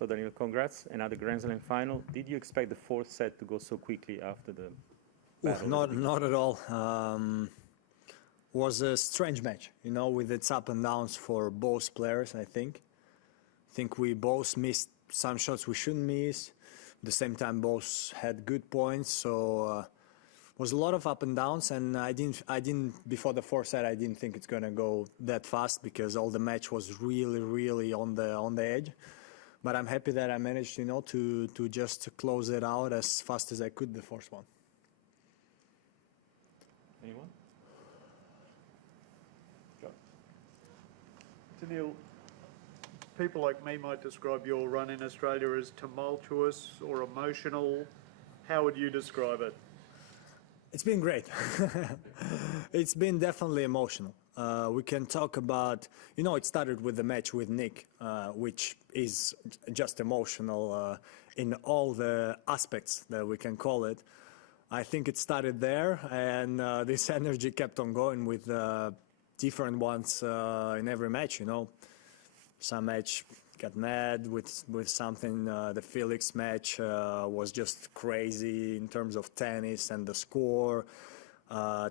So Daniil, congrats, another Grand Slam final. Did you expect the fourth set to go so quickly after the battle? Not at all. Was a strange match, you know, with its up and downs for both players, I think. I think we both missed some shots we shouldn't miss. At the same time, both had good points, so was a lot of up and downs. And I didn't before the fourth set, I didn't think it's gonna go that fast because all the match was really on the edge. But I'm happy that I managed, you know, to just close it out as fast as I could the first one. Anyone? Daniil, people like me might describe your run in Australia as tumultuous or emotional. How would you describe it? It's been great. It's been definitely emotional. We can talk about, you know, it started with the match with Nick, which is just emotional in all the aspects that we can call it. I think it started there, and this energy kept on going with different ones in every match, you know. Some match got mad with something. The Felix match was just crazy in terms of tennis and the score.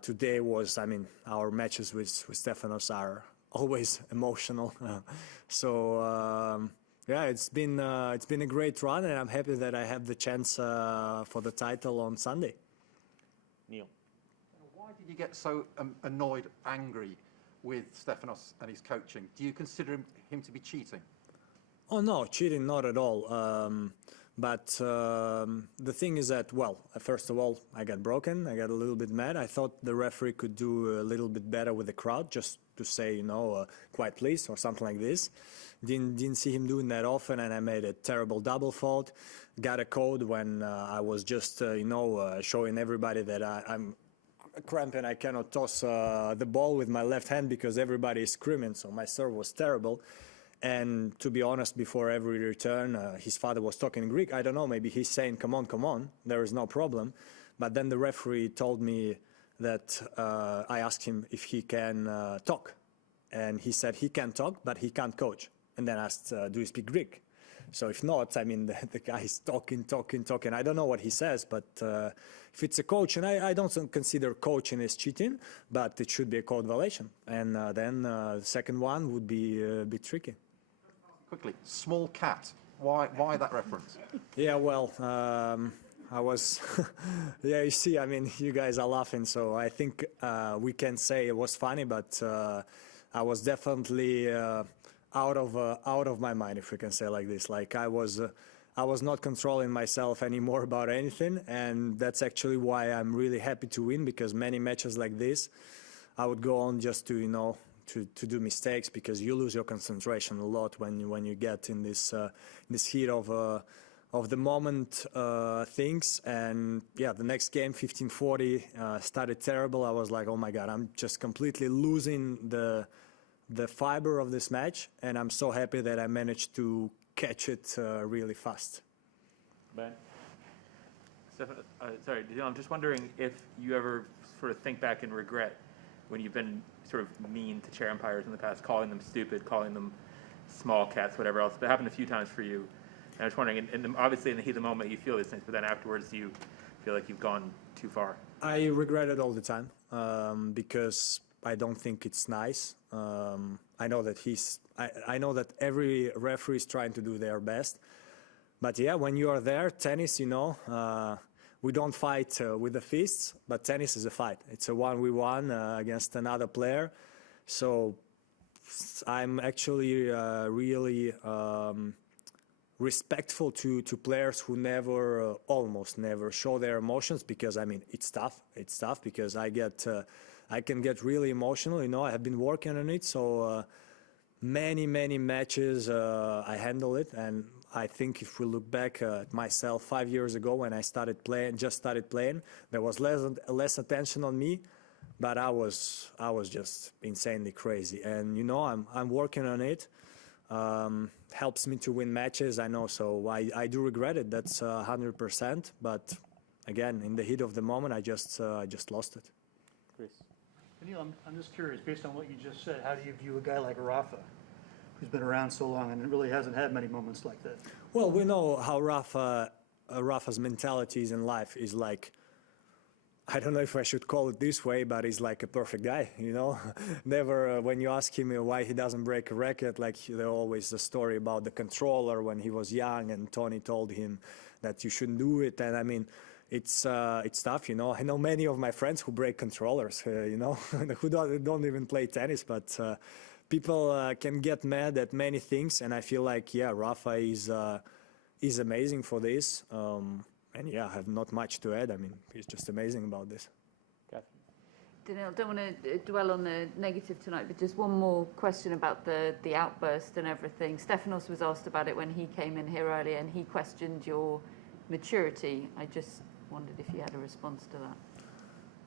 Today was, I mean, our matches with Stefanos are always emotional. Yeah, it's been a great run, and I'm happy that I have the chance for the title on Sunday. Neil. Why did you get so annoyed, angry with Stefanos and his coaching? Do you consider him to be cheating? Oh no, cheating not at all. But the thing is that, well, first of all, I got broken. I got a little bit mad. I thought the referee could do a little bit better with the crowd, just to say, you know, quiet please or something like this. Didn't see him doing that often, and I made a terrible double fault. Got a code when I was just, you know, showing everybody that I'm cramping. I cannot toss the ball with my left hand because everybody is screaming, so my serve was terrible. And to be honest, before every return, his father was talking in Greek. I don't know, maybe he's saying, come on, there is no problem. But then the referee told me that I asked him if he can talk. And he said he can talk, but he can't coach. And then asked, do you speak Greek? So if not, I mean, the guy is talking. I don't know what he says, but if it's a coach, and I don't consider coaching as cheating, but it should be a code violation. And then the second one would be a bit tricky. Quickly, small cat. Why that reference? Yeah, well, I was, yeah, you see, I mean, you guys are laughing, so I think we can say it was funny, but I was definitely out of my mind, if we can say like this. Like I was not controlling myself anymore about anything, and that's actually why I'm really happy to win, because many matches like this, I would go on just to, you know, to do mistakes, because you lose your concentration a lot when you get in this heat of the moment things. And yeah, the next game, 15-40, started terrible. I was like, oh my God, I'm just completely losing the fiber of this match, and I'm so happy that I managed to catch it really fast. Ben? Sorry, I'm just wondering if you ever sort of think back and regret when you've been sort of mean to chair umpires in the past, calling them stupid, calling them small cats, whatever else. It happened a few times for you. And I was wondering, obviously in the heat of the moment you feel these things, but then afterwards you feel like you've gone too far. I regret it all the time because I don't think it's nice. I know that I know that every referee is trying to do their best. But yeah, when you are there, tennis, you know, we don't fight with the fists, but tennis is a fight. It's a 1v1 against another player. So I'm actually really respectful to players who never, almost never show their emotions, because I mean, it's tough. It's tough because I can get really emotional, you know. I have been working on it, so many matches I handle it. And I think if we look back at myself 5 years ago when I started playing, there was less attention on me, but I was just insanely crazy. And you know, I'm working on it. Helps me to win matches, I know, so I do regret it. That's 100%. But again, in the heat of the moment, I just lost it. Chris? Daniil, I'm just curious, based on what you just said, how do you view a guy like Rafa, who's been around so long and really hasn't had many moments like that. Well, we know how Rafa's mentalities in life is like. I don't know if I should call it this way, but he's like a perfect guy, you know. Never, when you ask him why he doesn't break a racket, like there's always the story about the controller when he was young, and Tony told him that you shouldn't do it. And I mean, it's tough, you know. I know many of my friends who break controllers, you know, who don't even play tennis, but people can get mad at many things, and I feel like Rafa is amazing for this. And I have not much to add. I mean, he's just amazing about this. Daniil, don't want to dwell on the negative tonight, but just one more question about the outburst and everything. Stefanos was asked about it when he came in here earlier, and he questioned your maturity. I just wondered if you had a response to that.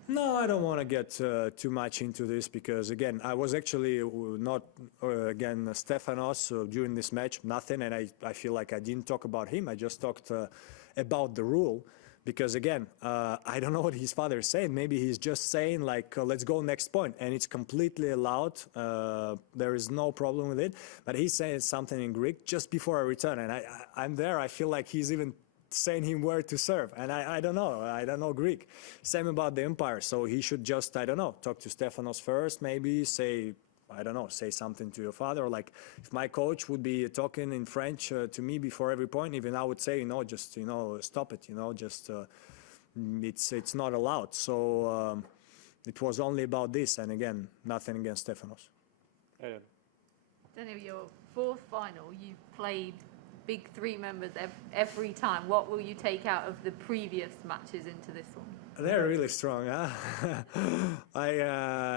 No, I don't want to get too much into this because, again, I was actually not, Stefanos during this match, nothing, and I feel like I didn't talk about him. I just talked about the rule because, again, I don't know what his father is saying. Maybe he's just saying, like, let's go next point, and it's completely allowed. There is no problem with it, but he's saying something in Greek just before I return, and I'm there. I feel like he's even saying him where to serve, and I don't know Greek. Same about the umpire, so he should just, I don't know, talk to Stefanos first, maybe say, I don't know, say something to your father. Like if my coach would be talking in French to me before every point, even I would say, just stop it, just it's not allowed. So it was only about this, and again, nothing against Stefanos. Daniil, your fourth final, you've played big three members every time. What will you take out of the previous matches into this one? They're really strong, huh?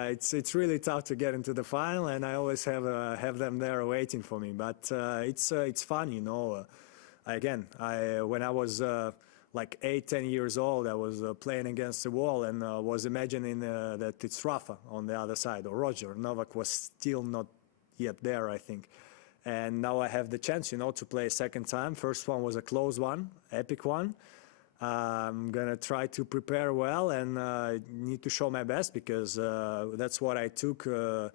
It's really tough to get into the final, and I always have them there waiting for me. But it's fun, Again, when I was like 8-10 years old, I was playing against the wall and was imagining that it's Rafa on the other side, or Roger. Novak was still not yet there, I think. And now I have the chance, to play a second time. First one was a close one, epic one. I'm going to try to prepare well and need to show my best because that's what I took of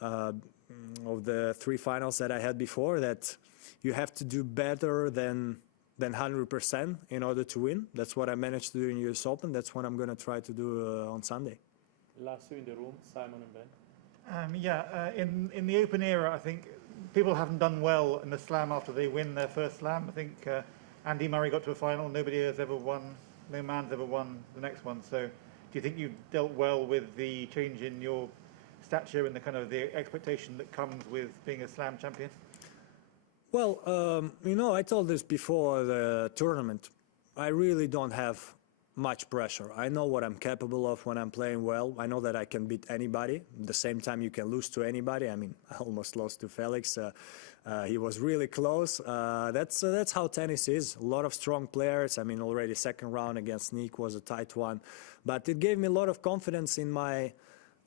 the three finals that I had before, that you have to do better than 100% in order to win. That's what I managed to do in US Open. That's what I'm going to try to do on Sunday. Last two in the room, Simon and Ben. In the Open era, I think people haven't done well in the slam after they win their first slam. I think Andy Murray got to a final. Nobody has ever won. No man's ever won the next one. So do you think you've dealt well with the change in your stature and the kind of the expectation that comes with being a slam champion? Well, I told this before the tournament. I really don't have much pressure. I know what I'm capable of when I'm playing well. I know that I can beat anybody. At the same time, you can lose to anybody. I mean, I almost lost to Felix. He was really close. That's how tennis is. A lot of strong players. I mean, already second round against Nick was a tight one, but it gave me a lot of confidence in my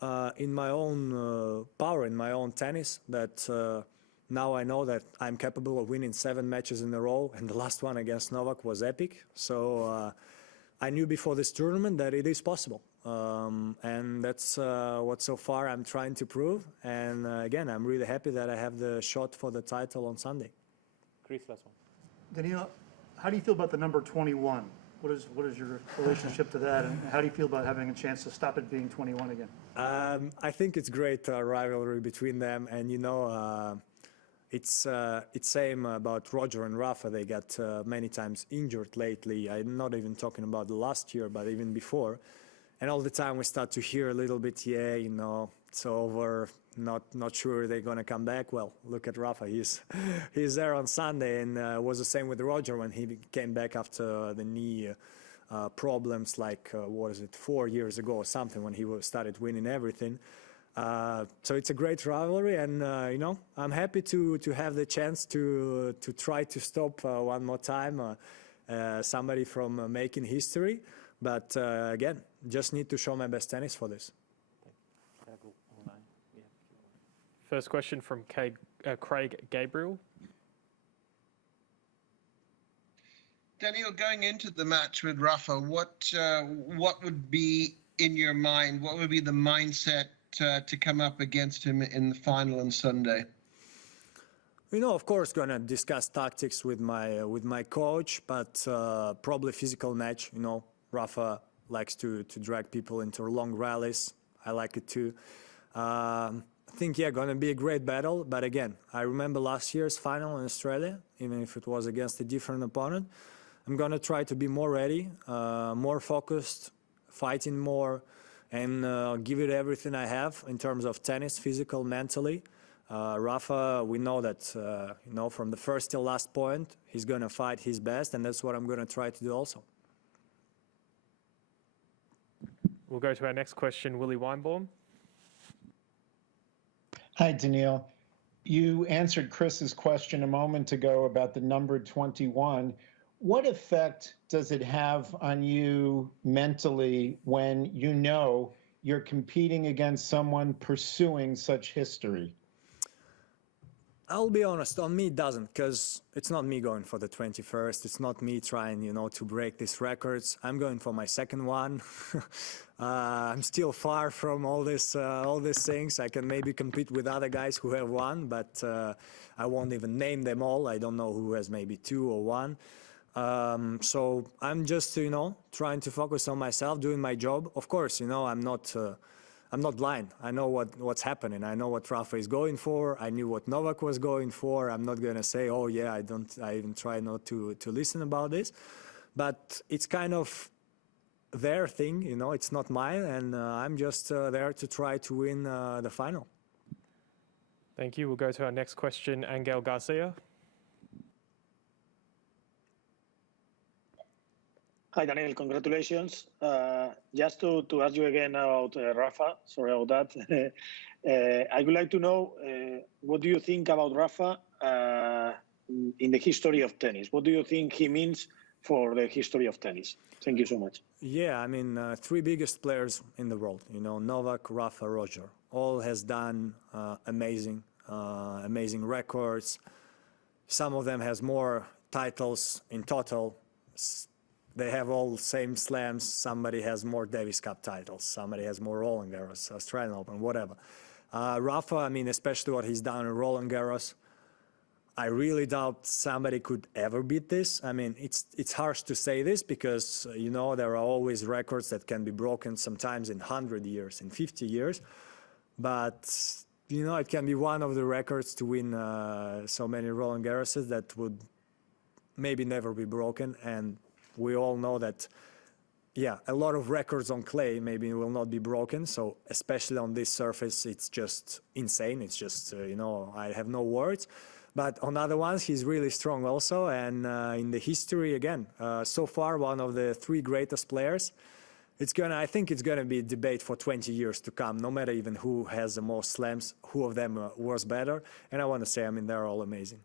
own power, in my own tennis. That now I know that I'm capable of winning 7 matches in a row, and the last one against Novak was epic. So. I knew before this tournament that it is possible, and that's what so far I'm trying to prove. And again, I'm really happy that I have the shot for the title on Sunday. Chris, last one. Daniil, how do you feel about the number 21? What is your relationship to that, and how do you feel about having a chance to stop it being 21 again? I think it's great rivalry between them, and it's same about Roger and Rafa. They got many times injured lately. I'm not even talking about the last year, but even before. And all the time we start to hear a little bit, it's over. Not sure they're gonna come back. Well, look at Rafa. He's there on Sunday, and it was the same with Roger when he came back after the knee problems. Like 4 years ago or something, when he started winning everything. So it's a great rivalry, and I'm happy to have the chance to try to stop one more time somebody from making history. But again, just need to show my best tennis for this. First question from Craig Gabriel. Daniil, going into the match with Rafa, what would be in your mind? What would be the mindset to come up against him in the final on Sunday? Of course, gonna discuss tactics with my coach, but probably physical match. Rafa likes to drag people into long rallies. I like it too. I think, gonna be a great battle. But again, I remember last year's final in Australia, even if it was against a different opponent. I'm gonna try to be more ready, more focused, fighting more, and give it everything I have in terms of tennis, physical, mentally. Rafa, we know that, from the first till last point, he's gonna fight his best, and that's what I'm gonna try to do also. We'll go to our next question, Willie Weinbaum. Hi, Daniil. You answered Chris's question a moment ago about the number 21. What effect does it have on you mentally when you're competing against someone pursuing such history? I'll be honest, on me it doesn't, because it's not me going for the 21st. It's not me trying, to break these records. I'm going for my second one. I'm still far from all these things. I can maybe compete with other guys who have won, but I won't even name them all. I don't know who has maybe 2 or 1. So I'm just, trying to focus on myself, doing my job. Of course, I'm not blind. I know what's happening. I know what Rafa is going for. I knew what Novak was going for. I'm not going to say, oh yeah, I even try not to listen about this. But it's kind of their thing, it's not mine, and I'm just there to try to win the final. Thank you. We'll go to our next question, Angel Garcia. Hi, Daniil. Congratulations. Just to ask you again about Rafa, sorry about that. I would like to know, what do you think about Rafa in the history of tennis? What do you think he means for the history of tennis? Thank you so much. Yeah, 3 biggest players in the world, Novak, Rafa, Roger. All has done amazing records. Some of them has more titles in total. They have all the same slams. Somebody has more Davis Cup titles. Somebody has more Roland Garros, Australian Open, whatever. Rafa, especially what he's done in Roland Garros, I really doubt somebody could ever beat this. It's harsh to say this because, there are always records that can be broken sometimes in 100 years, in 50 years. But, it can be one of the records to win so many Roland Garroses that would maybe never be broken. And we all know that, a lot of records on clay maybe will not be broken. So especially on this surface, it's just insane. It's just, I have no words. But on other ones, he's really strong also. And in the history, again, so far, one of the 3 greatest players. I think it's going to be a debate for 20 years to come, no matter even who has the most slams, who of them was better. And I want to say, they're all amazing.